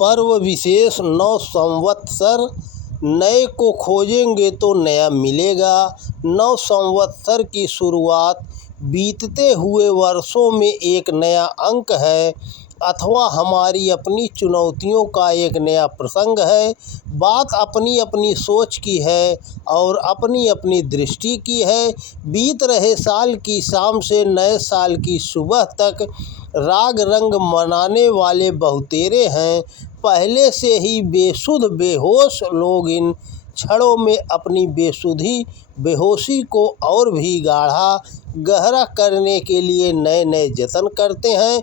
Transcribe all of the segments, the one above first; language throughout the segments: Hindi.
पर्व विशेष नव संवत्सर। नए को खोजेंगे तो नया मिलेगा। नव संवत्सर की शुरुआत बीतते हुए वर्षों में एक नया अंक है अथवा हमारी अपनी चुनौतियों का एक नया प्रसंग है। बात अपनी अपनी सोच की है और अपनी अपनी दृष्टि की है। बीत रहे साल की शाम से नए साल की सुबह तक राग रंग मनाने वाले बहुतेरे हैं। पहले से ही बेसुध बेहोश लोग इन क्षणों में अपनी बेसुधी बेहोशी को और भी गाढ़ा गहरा करने के लिए नए नए जतन करते हैं।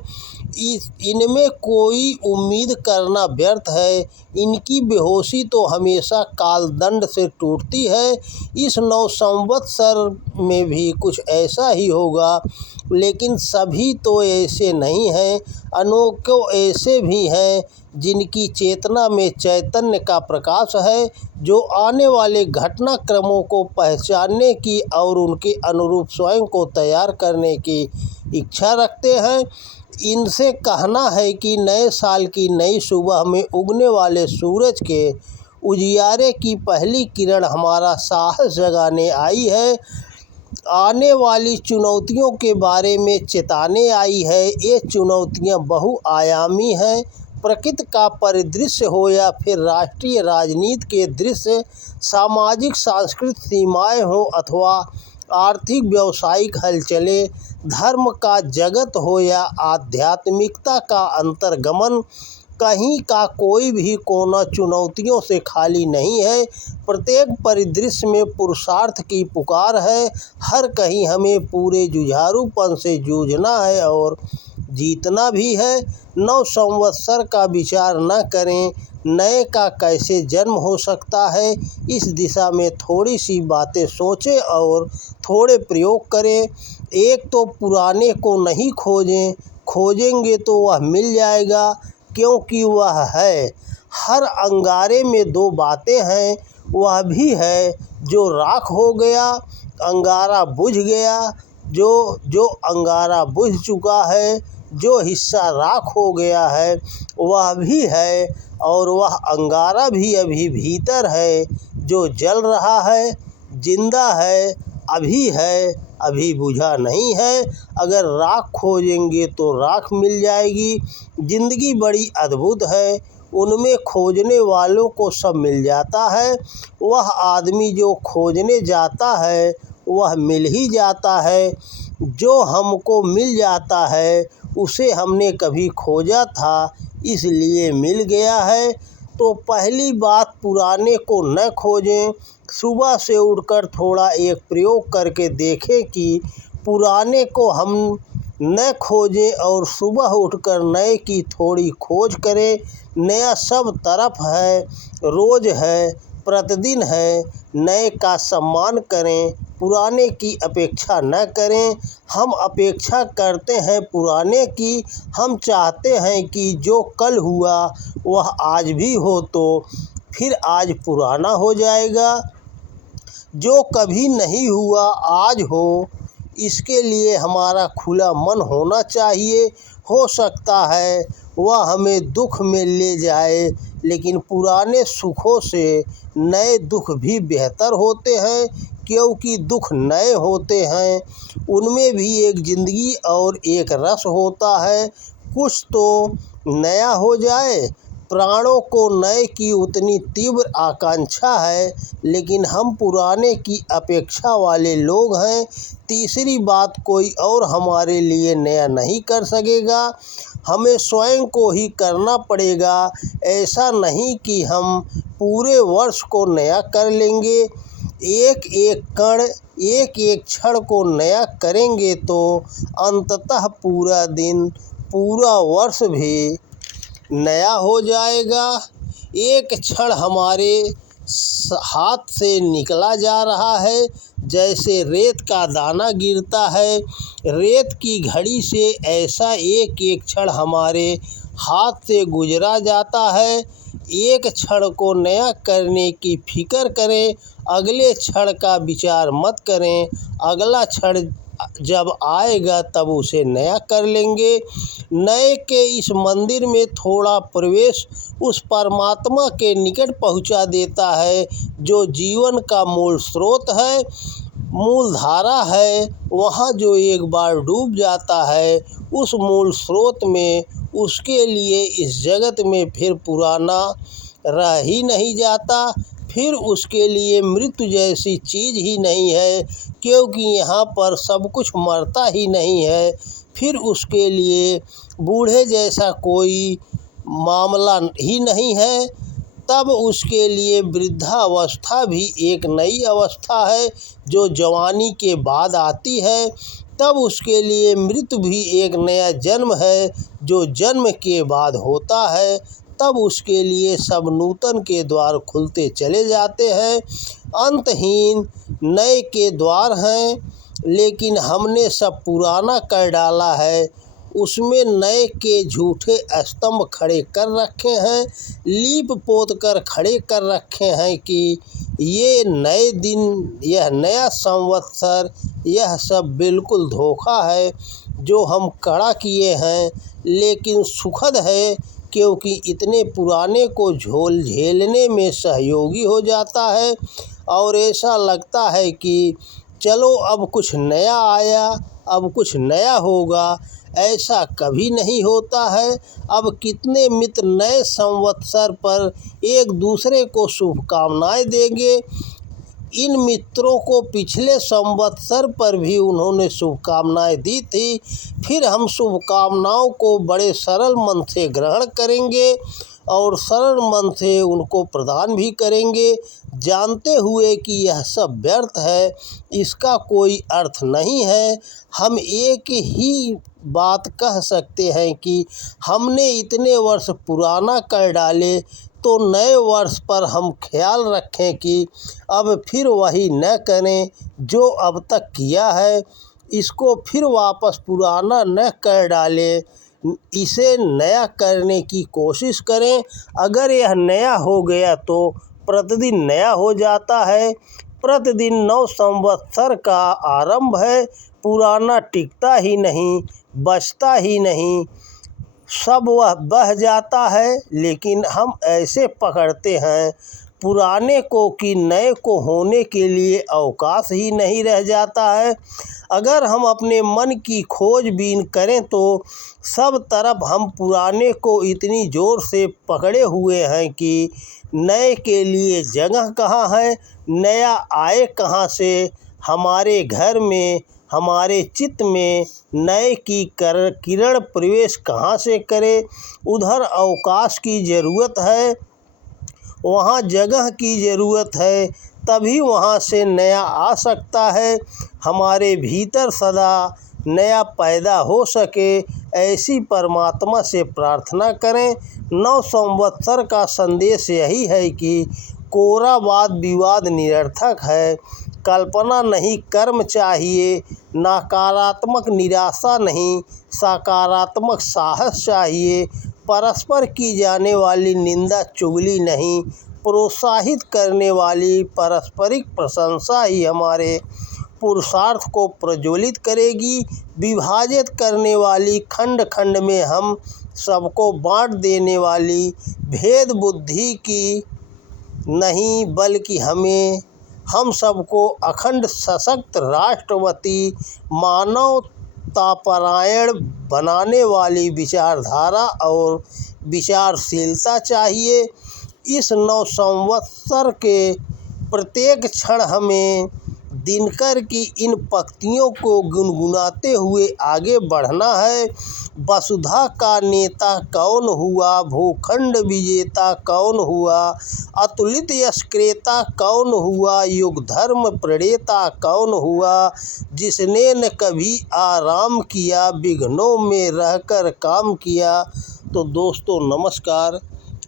इनमें कोई उम्मीद करना व्यर्थ है। इनकी बेहोशी तो हमेशा कालदंड से टूटती है। इस नव संवत्सर में भी कुछ ऐसा ही होगा, लेकिन सभी तो ऐसे नहीं हैं। अनेकों ऐसे भी हैं जिनकी चेतना में चैतन्य का प्रकाश है, जो आने वाले घटनाक्रमों को पहचानने की और उनके अनुरूप स्वयं को तैयार करने की इच्छा रखते हैं। इनसे कहना है कि नए साल की नई सुबह में उगने वाले सूरज के उजियारे की पहली किरण हमारा साहस जगाने आई है, आने वाली चुनौतियों के बारे में चेताने आई है। ये चुनौतियां बहुआयामी हैं। प्रकृति का परिदृश्य हो या फिर राष्ट्रीय राजनीति के दृश्य, सामाजिक सांस्कृतिक सीमाएं हो अथवा आर्थिक व्यावसायिक हलचलें, धर्म का जगत हो या आध्यात्मिकता का अंतर्गमन, कहीं का कोई भी कोना चुनौतियों से खाली नहीं है। प्रत्येक परिदृश्य में पुरुषार्थ की पुकार है। हर कहीं हमें पूरे जुझारूपन से जूझना है और जीतना भी है। नव संवत्सर का विचार न करें, नए का कैसे जन्म हो सकता है, इस दिशा में थोड़ी सी बातें सोचें और थोड़े प्रयोग करें। एक तो पुराने को नहीं खोजें, खोजेंगे तो वह मिल जाएगा, क्योंकि वह है। हर अंगारे में दो बातें हैं, वह भी है जो राख हो गया, अंगारा बुझ गया। जो अंगारा बुझ चुका है, जो हिस्सा राख हो गया है, वह भी है और वह अंगारा भी अभी भीतर है, जो जल रहा है, जिंदा है, अभी बुझा नहीं है। अगर राख खोजेंगे तो राख मिल जाएगी। जिंदगी बड़ी अद्भुत है, उनमें खोजने वालों को सब मिल जाता है। वह आदमी जो खोजने जाता है वह मिल ही जाता है। जो हमको मिल जाता है उसे हमने कभी खोजा था, इसलिए मिल गया है। तो पहली बात, पुराने को न खोजें। सुबह से उठकर थोड़ा एक प्रयोग करके देखें कि पुराने को हम न खोजें और सुबह उठकर नए की थोड़ी खोज करें। नया सब तरफ है, रोज है, प्रतिदिन है। नए का सम्मान करें, पुराने की अपेक्षा न करें। हम अपेक्षा करते हैं पुराने की। हम चाहते हैं कि जो कल हुआ वह आज भी हो, तो फिर आज पुराना हो जाएगा। जो कभी नहीं हुआ आज हो, इसके लिए हमारा खुला मन होना चाहिए। हो सकता है वह हमें दुख में ले जाए, लेकिन पुराने सुखों से नए दुख भी बेहतर होते हैं, क्योंकि दुख नए होते हैं। उनमें भी एक ज़िंदगी और एक रस होता है। कुछ तो नया हो जाए। प्राणों को नए की उतनी तीव्र आकांक्षा है, लेकिन हम पुराने की अपेक्षा वाले लोग हैं। तीसरी बात, कोई और हमारे लिए नया नहीं कर सकेगा, हमें स्वयं को ही करना पड़ेगा। ऐसा नहीं कि हम पूरे वर्ष को नया कर लेंगे। एक एक कण, एक एक क्षण को नया करेंगे तो अंततः पूरा दिन, पूरा वर्ष भी नया हो जाएगा। एक क्षण हमारे हाथ से निकला जा रहा है, जैसे रेत का दाना गिरता है। रेत की घड़ी से ऐसा एक एक क्षण हमारे हाथ से गुजरा जाता है। एक क्षण को नया करने की फिक्र करें, अगले क्षण का विचार मत करें। अगला क्षण जब आएगा तब उसे नया कर लेंगे। नए के इस मंदिर में थोड़ा प्रवेश उस परमात्मा के निकट पहुंचा देता है जो जीवन का मूल स्रोत है, मूल धारा है। वहाँ जो एक बार डूब जाता है उस मूल स्रोत में, उसके लिए इस जगत में फिर पुराना रह ही नहीं जाता। फिर उसके लिए मृत्यु जैसी चीज़ ही नहीं है, क्योंकि यहाँ पर सब कुछ मरता ही नहीं है। फिर उसके लिए बूढ़े जैसा कोई मामला ही नहीं है। तब उसके लिए वृद्धावस्था भी एक नई अवस्था है जो जवानी के बाद आती है। तब उसके लिए मृत्यु भी एक नया जन्म है जो जन्म के बाद होता है। तब उसके लिए सब नूतन के द्वार खुलते चले जाते हैं। अंतहीन नए के द्वार हैं, लेकिन हमने सब पुराना कर डाला है। उसमें नए के झूठे स्तंभ खड़े कर रखे हैं, लीप पोत कर खड़े कर रखे हैं कि ये नए दिन, यह नया संवत्सर, यह सब बिल्कुल धोखा है जो हम कड़ा किए हैं। लेकिन सुखद है, क्योंकि इतने पुराने को झेलने में सहयोगी हो जाता है और ऐसा लगता है कि चलो अब कुछ नया आया, अब कुछ नया होगा। ऐसा कभी नहीं होता है। अब कितने मित्र नए संवत्सर पर एक दूसरे को शुभकामनाएं देंगे। इन मित्रों को पिछले संवत्सर पर भी उन्होंने शुभकामनाएं दी थी। फिर हम शुभकामनाओं को बड़े सरल मन से ग्रहण करेंगे और सरल मन से उनको प्रदान भी करेंगे, जानते हुए कि यह सब व्यर्थ है, इसका कोई अर्थ नहीं है। हम एक ही बात कह सकते हैं कि हमने इतने वर्ष पुराना कर डाले, तो नए वर्ष पर हम ख्याल रखें कि अब फिर वही न करें जो अब तक किया है। इसको फिर वापस पुराना न कर डालें, इसे नया करने की कोशिश करें। अगर यह नया हो गया तो प्रतिदिन नया हो जाता है। प्रतिदिन नव संवत्सर का आरंभ है। पुराना टिकता ही नहीं, बचता ही नहीं, सब वह बह जाता है। लेकिन हम ऐसे पकड़ते हैं पुराने को कि नए को होने के लिए अवकाश ही नहीं रह जाता है। अगर हम अपने मन की खोजबीन करें तो सब तरफ हम पुराने को इतनी ज़ोर से पकड़े हुए हैं कि नए के लिए जगह कहाँ है, नया आए कहाँ से। हमारे घर में, हमारे चित्त में नए की किरण प्रवेश कहाँ से करे। उधर अवकाश की ज़रूरत है, वहाँ जगह की ज़रूरत है, तभी वहाँ से नया आ सकता है। हमारे भीतर सदा नया पैदा हो सके, ऐसी परमात्मा से प्रार्थना करें। नव संवत्सर का संदेश यही है कि कोरा वाद विवाद निरर्थक है। कल्पना नहीं, कर्म चाहिए। नकारात्मक निराशा नहीं, सकारात्मक साहस चाहिए। परस्पर की जाने वाली निंदा चुगली नहीं, प्रोत्साहित करने वाली पारस्परिक प्रशंसा ही हमारे पुरुषार्थ को प्रज्वलित करेगी। विभाजित करने वाली, खंड खंड में हम सबको बांट देने वाली भेद बुद्धि की नहीं, बल्कि हम सबको अखंड सशक्त राष्ट्रवती मानवतापरायण बनाने वाली विचारधारा और विचारशीलता चाहिए। इस नव संवत्सर के प्रत्येक क्षण हमें दिनकर की इन पंक्तियों को गुनगुनाते हुए आगे बढ़ना है। वसुधा का नेता कौन हुआ, भूखंड विजेता कौन हुआ, अतुलित यश क्रेता कौन हुआ, युग धर्म प्रणेता कौन हुआ, जिसने न कभी आराम किया, विघ्नों में रहकर काम किया। तो दोस्तों नमस्कार।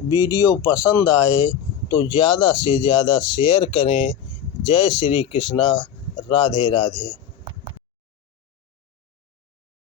वीडियो पसंद आए तो ज़्यादा से ज़्यादा शेयर करें। जय श्री कृष्णा। राधे राधे।